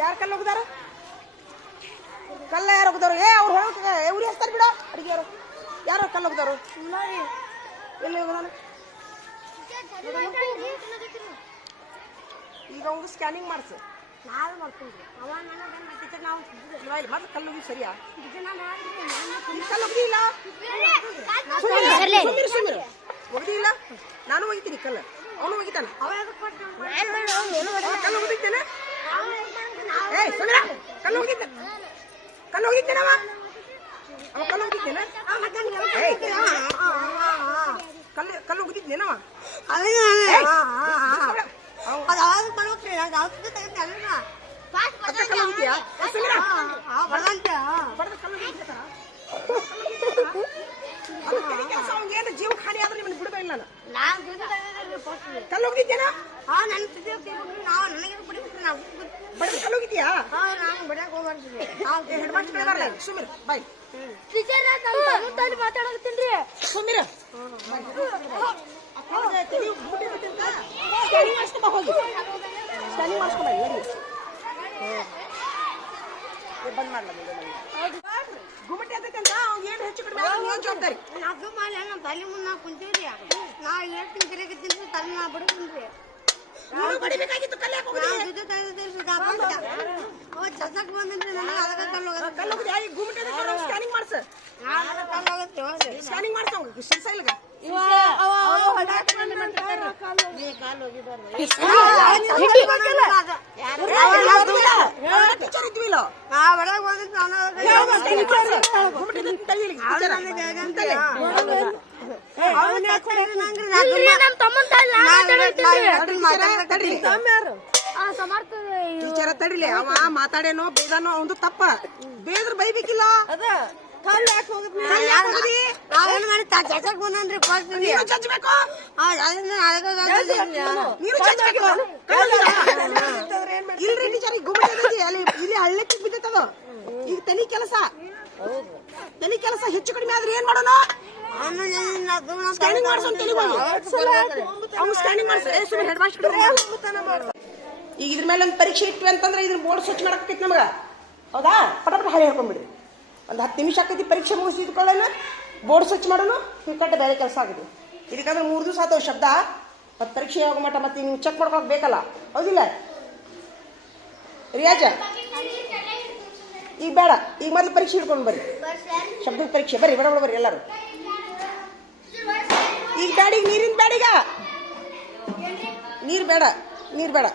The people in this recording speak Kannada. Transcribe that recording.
ಯಾರು ಕಲ್ಲು ಹೋಗಿದಾರ? ಕಲ್ಲ ಯಾರು ಹೋಗಿದಾರು ಏ ಅವ್ರು ಹೊರಗೆ ಇವ್ರು ಹೆಸ್ತಾರೆ ಬಿಡ ಅಡಿಗೆ ಯಾರು ಕಲ್ಲು ಹೋಗಿದಾರು ಎಲ್ಲಿ ಹೋಗಿದಾನ? ಈಗ ಅವ್ನು ಸ್ಕ್ಯಾನಿಂಗ್ ಮಾಡಿಸು. ನಾವೇ ಮಾಡ್ಕೊಂಡ್ರಿ ಅವ ನನ್ನ ಟೀಚರ್ ನಾವು ಮತ್ತೆ ಕಲ್ಲು ಹೋಗಿ ಸರಿಯಾ? ಕಲ್ಲು ಹೋಗಿಲ್ಲ ಒಗದಿಲ್ಲ ನಾನು ಒಗಿತೀನಿ ಕಲ್ಲು. ಅವನು ಹೋಗಿದ್ದಾನೆ? ಕಲ್ಲು ಒಗದಿದ್ದೇನೆ ಏ ಸುಮ್ಮಿರ ಕಲ್ಲು ಹೋಗಿದ್ದೆ ಕಲ್ಲು ಹೋಗಿದ್ದೇನವ ಅವ ಕಲ್ಲು ಒಗಿದ್ದೇನೆ ಏಯ್ ಕಲ್ಲು ಕಲ್ಲು ಒಗದಿದ್ದೇನವ ಅಕ್ಕ ಖಾಲಿ ಆದ್ರೆ ಏ, ಸುಮ್ಮಿರ ಬಡದ ಕಲ್ಲು ಹಾ ನನ್ನ ಏನು ನಾವು ಹಾನಿ ಆದ್ರೆ ನಿಮ್ಮನ್ನ ಹಾ ನಾನು ಬಡದ ಮಾಸ್ಟರ್ ಸುಮ್ಮಿರ ಬಾಯ್. ಮಾತಾಡಕತ್ತೀನ್ರಿ ಸುಮ್ಮಿರ ಸ್ಕ್ಯಾನಿಂಗ್ ಮಾಡಿಸ್ಕೊಂಬ ಹೋಗಿ. ಸ್ಕ್ಯಾನಿಂಗ್ ಮಾಡಿಸ್ಕೊಂಬ ಬಂದ್ ಮಾಡ್ಲ ಗುಮ್ಮಟಿ ಅದಕ್ಕಂತ ಅವ್ನು ಏನು ಹೆಚ್ಚು ಕಡಿಮೆ ಆದ್ರೆ ನೀವು ಜವಾಬ್ದಾರಿ ಅದು ಮಾಡಿ ನಮ್ಮ ತಲೆ ಮುಂದೆ ನಾ ಕುಂತೀವ್ರಿ ನಾ ಹೇಳ್ತೀನಿ ಕರೆಯಕತ್ತೀನಿ ತಲೆ ನಾ ಬಿಡ್ತೀನಿ ನೀನು ಬಡಿಬೇಕಾಗಿತ್ತು ಕಲ್ಲು ಯಾಕೆ ಹೋಗಿದ್ದೆ? ನಾವು ಜೊತೆ ತೆಗೆದಿದ್ದೀವಿ ಅವ ಚಸಕ್ ಬಂದಿದ್ರಿ ನನಗೆ ಅದಕ್ಕೆ ಕಲ್ಲು ಹೋಗುತ್ತೆ ಕಲ್ಲು ಹೋಗಿದ್ಯಾ ಈ ಗುಮ್ಮಟಿ ಅದಕ್ಕೆ ಸ್ಕ್ಯಾನಿಂಗ್ ಮಾಡಿಸು ನಾನು ಕಲ್ಲು ಹೋಗುತ್ತೆ ಹೋಗ್ರಿ ಸ್ಕ್ಯಾನಿಂಗ್ ಮಾಡ್ಸ ಅವ್ನಿಗೆ ಶ್ರೀಶೈಲ್ಗ ಟೀಚರ್ ಟೀಚರ್. ತಡಿಲಿ ಅವ ಮಾತಾಡೇನೋ ಬೇದಾನೋ ಅವಂದು ತಪ್ಪ. ಬೇದ್ರ ಬೈಬೇಕಿಲ್ಲ. ಬಂದನ್ರಿ ಫಸ್ಟ್ ನೀನು? ಚಚ್ಚಬೇಕು ತನಿ ಕೆಲಸ. ತಲೆ ಕೆಲಸ ಹೆಚ್ಚು ಕಡಿಮೆ ಆದ್ರೆ ಏನ್ ಮಾಡೋಣ ಮಾಡ್ಸೋಣ ತಲೆ ಹೋಗಿ. ಮಾಡ್ಸ ಹೆಡ್ ಈಗ ಇದ್ರ ಮೇಲೆ ಒಂದು ಪರೀಕ್ಷೆ ಇಟ್ವಿ ಅಂತಂದ್ರೆ ಇದ್ರ ಬೋರ್ಡ್ ಸ್ವಚ್ಛ ಮಾಡಕ್ತೈತಿ ನಮಗ. ಹೌದಾ? ಪಟಪಟ ಹಾಳೆ ಹೇಳ್ಕೊಂಡ್ಬಿಡ್ರಿ ಒಂದು ಹತ್ತು ನಿಮಿಷ ಆಕೈತಿ ಪರೀಕ್ಷೆ ಮುಗಿಸಿದ್ಕೊಳ್ಳೋಣ ಬೋರ್ಡ್ ಸ್ವಚ್ಛ ಮಾಡೋಣ ಕಟ್ಟ ಬೇರೆ ಕೆಲಸ ಆಗಿದೆ. ಇದಕ್ಕಂದ್ರೆ ಮೂರು ದಿವಸ ಆತವ ಶಬ್ದ. ಮತ್ತು ಪರೀಕ್ಷೆ ಯಾವಾಗ ಮಟ್ಟ, ಮತ್ತೆ ನೀವು ಚೆಕ್ ಮಾಡ್ಕೊಳಕ್ ಬೇಕಲ್ಲ. ಹೌದಿಲ್ಲ? ರಿಯಾಜ? ಈಗ ಬೇಡ ಈಗ ಮೊದಲು ಪರೀಕ್ಷೆ ಹಿಡ್ಕೊಂಡು ಬರ್ರಿ. ಶಬ್ದದ ಪರೀಕ್ಷೆ ಬರ್ರಿ ಬಡ ಬಡ ಬರ್ರಿ ಎಲ್ಲರೂ. ಈಗ ಬ್ಯಾಡಿಗೆ ನೀರಿನ ಬೇಡ ಈಗ ನೀರು ಬೇಡ ನೀರು ಬೇಡ.